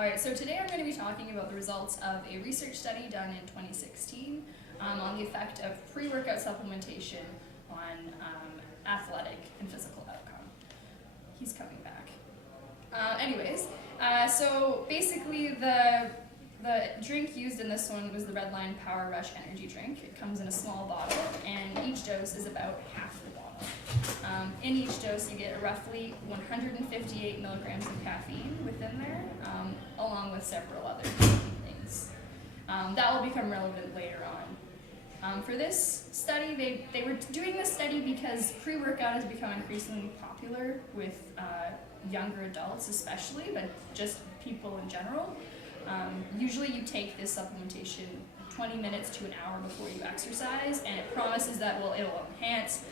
Alright, so today I'm going to be talking about the results of a research study done in 2016 on the effect of pre-workout supplementation on athletic and physical outcome. He's coming back. So basically the drink used in this one was the Redline Power Rush energy drink. It comes in a small bottle, and each dose is about half the bottle. In each dose, you get roughly 158 milligrams of caffeine within there, along with several other things. That will become relevant later on. For this study, they were doing this study because pre-workout has become increasingly popular with younger adults especially, but just people in general. Usually you take this supplementation 20 minutes to an hour before you exercise, and it promises that it'll enhance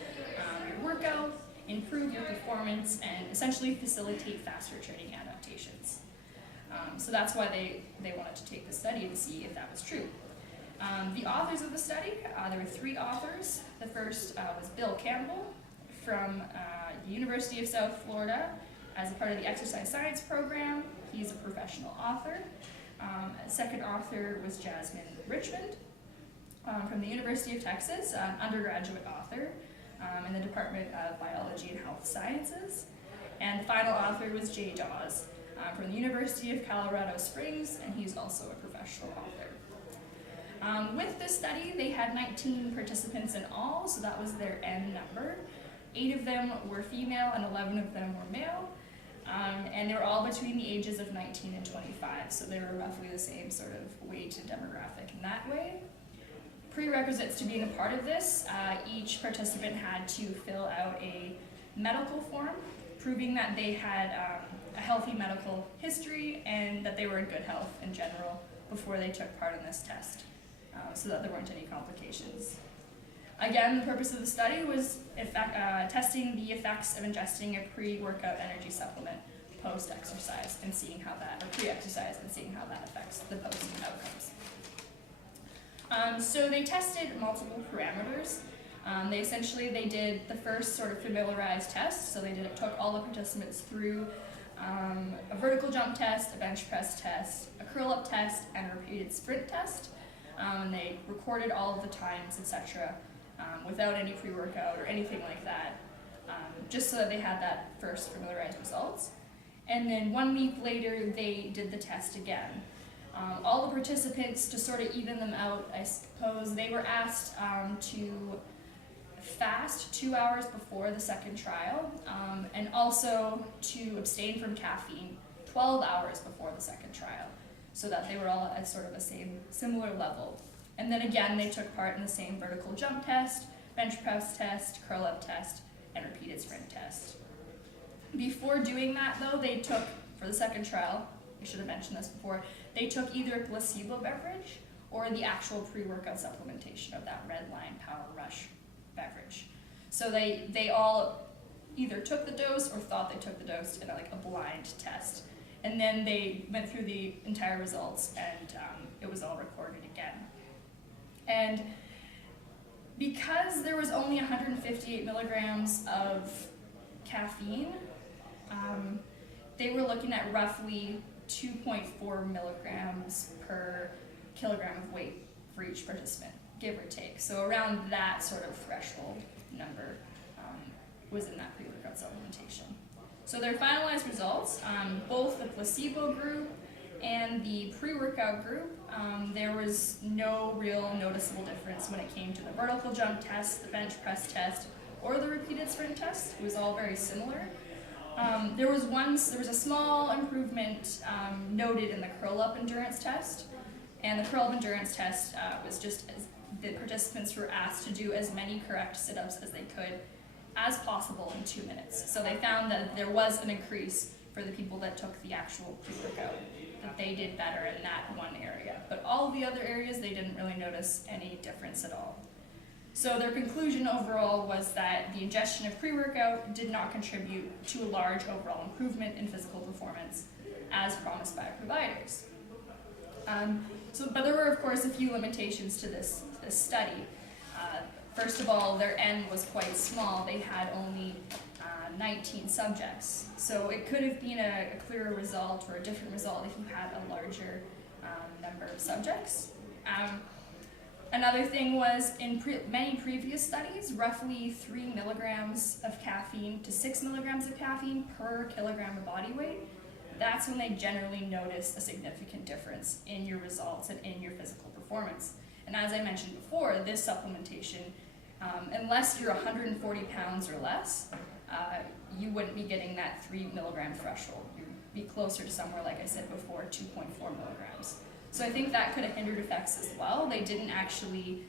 your workout, improve your performance, and essentially facilitate faster training adaptations. So that's why they wanted to take the study to see if that was true. The authors of the study, there were 3 authors. The first was Bill Campbell from the University of South Florida as a part of the exercise science program. He's a professional author. Second author was Jasmine Richmond from the University of Texas, undergraduate author in the Department of Biology and Health Sciences. And the final author was Jay Dawes from the University of Colorado Springs, and he's also a professional author. With this study, they had 19 participants in all, so that was their N number. 8 of them were female and 11 of them were male. And they were all between the ages of 19 and 25, so they were roughly the same sort of weight and demographic in that way. Prerequisites to being a part of this, each participant had to fill out a medical form proving that they had a healthy medical history and that they were in good health in general before they took part in this test, so that there weren't any complications. Again, the purpose of the study was testing the effects of ingesting a pre-workout energy supplement post-exercise and seeing how that, or pre-exercise and seeing how that affects the post outcomes. So they tested multiple parameters. They did the first sort of familiarized test. So they took all the participants through a vertical jump test, a bench press test, a curl up test, and a repeated sprint test. And they recorded all of the times, etc. Without any pre-workout or anything like that, just so that they had that first familiarized results. And then 1 week later, they did the test again. All the participants, to sort of even them out, I suppose, they were asked to fast 2 hours before the second trial, and also to abstain from caffeine 12 hours before the second trial, so that they were all at sort of a similar level. And then again, they took part in the same vertical jump test, bench press test, curl up test, and repeated sprint test. Before doing that though, they took, for the second trial, I should have mentioned this before, they took either a placebo beverage or the actual pre-workout supplementation of that Redline Power Rush beverage. So they all either took the dose or thought they took the dose in a blind test. And then they went through the entire results, and it was all recorded again. And because there was only 158 milligrams of caffeine, they were looking at roughly 2.4 milligrams per kilogram of weight for each participant, give or take. So around that sort of threshold number was in that pre-workout supplementation. So their finalized results, both the placebo group and the pre-workout group, there was no real noticeable difference when it came to the vertical jump test, the bench press test, or the repeated sprint test. It was all very similar. There was a small improvement noted in the curl-up endurance test, and the curl-up endurance test was just as the participants were asked to do as many correct sit-ups as they could as possible in 2 minutes. So they found that there was an increase for the people that took the actual pre-workout, that they did better in that one area. But all the other areas, they didn't really notice any difference at all. So their conclusion overall was that the ingestion of pre-workout did not contribute to a large overall improvement in physical performance as promised by providers. But there were, of course, a few limitations to this study. First of all, their N was quite small. They had only 19 subjects. So it could have been a clearer result or a different result if you had a larger number of subjects. Another thing was in many previous studies, roughly 3 milligrams of caffeine to 6 milligrams of caffeine per kilogram of body weight. That's when they generally notice a significant difference in your results and in your physical performance. And as I mentioned before, this supplementation, unless you're 140 pounds or less, you wouldn't be getting that 3 milligram threshold. You'd be closer to somewhere, like I said before, 2.4 milligrams. So I think that could have hindered effects as well. They didn't actually,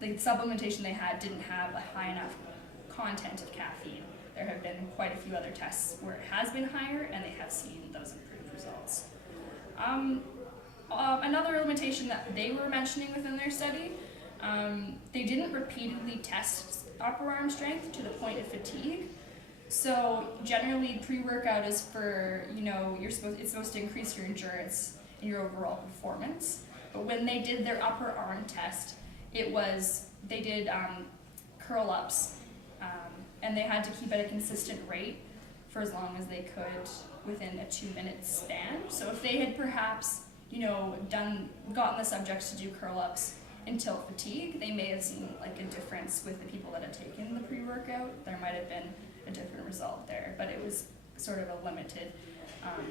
the supplementation they had didn't have a high enough content of caffeine. There have been quite a few other tests where it has been higher and they have seen those improved results. Another limitation that they were mentioning within their study, they didn't repeatedly test upper arm strength to the point of fatigue. So generally pre-workout is for, it's supposed to increase your endurance and your overall performance. But when they did their upper arm test, they did curl ups, and they had to keep at a consistent rate for as long as they could within a 2-minute span. So if they had perhaps, gotten the subjects to do curl ups until fatigue, they may have seen like a difference with the people that had taken the pre-workout. There might have been a different result there, but it was sort of a limited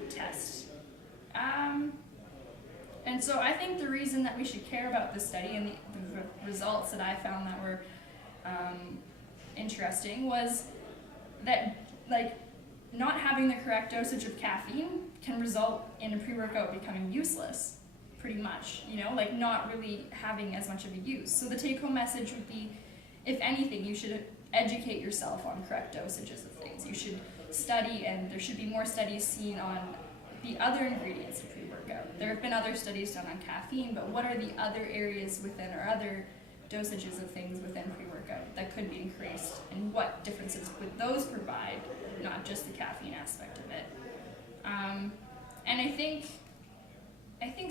test. And so I think the reason that we should care about this study and the results that I found that were interesting was that not having the correct dosage of caffeine can result in a pre-workout becoming useless, pretty much, not really having as much of a use. So the take-home message would be, if anything, you should educate yourself on correct dosages of things. You should study, and there should be more studies seen on the other ingredients of pre-workout. There have been other studies done on caffeine, but what are the other areas within, or other dosages of things within pre-workout that could be increased, and what differences would those provide, not just the caffeine aspect of it. And I think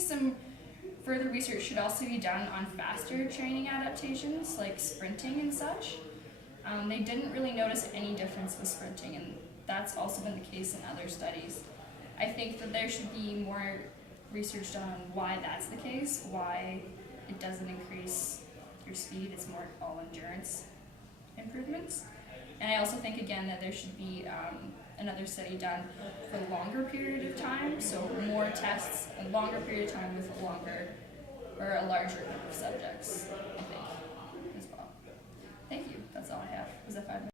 some further research should also be done on faster training adaptations, like sprinting and such. They didn't really notice any difference with sprinting, and that's also been the case in other studies. I think that there should be more research done on why that's the case, why it doesn't increase your speed, it's more all endurance improvements. And I also think, again, that there should be another study done for a longer period of time, so more tests, a longer period of time with a larger number of subjects, I think, as well. Thank you, that's all I have. Was that 5 minutes?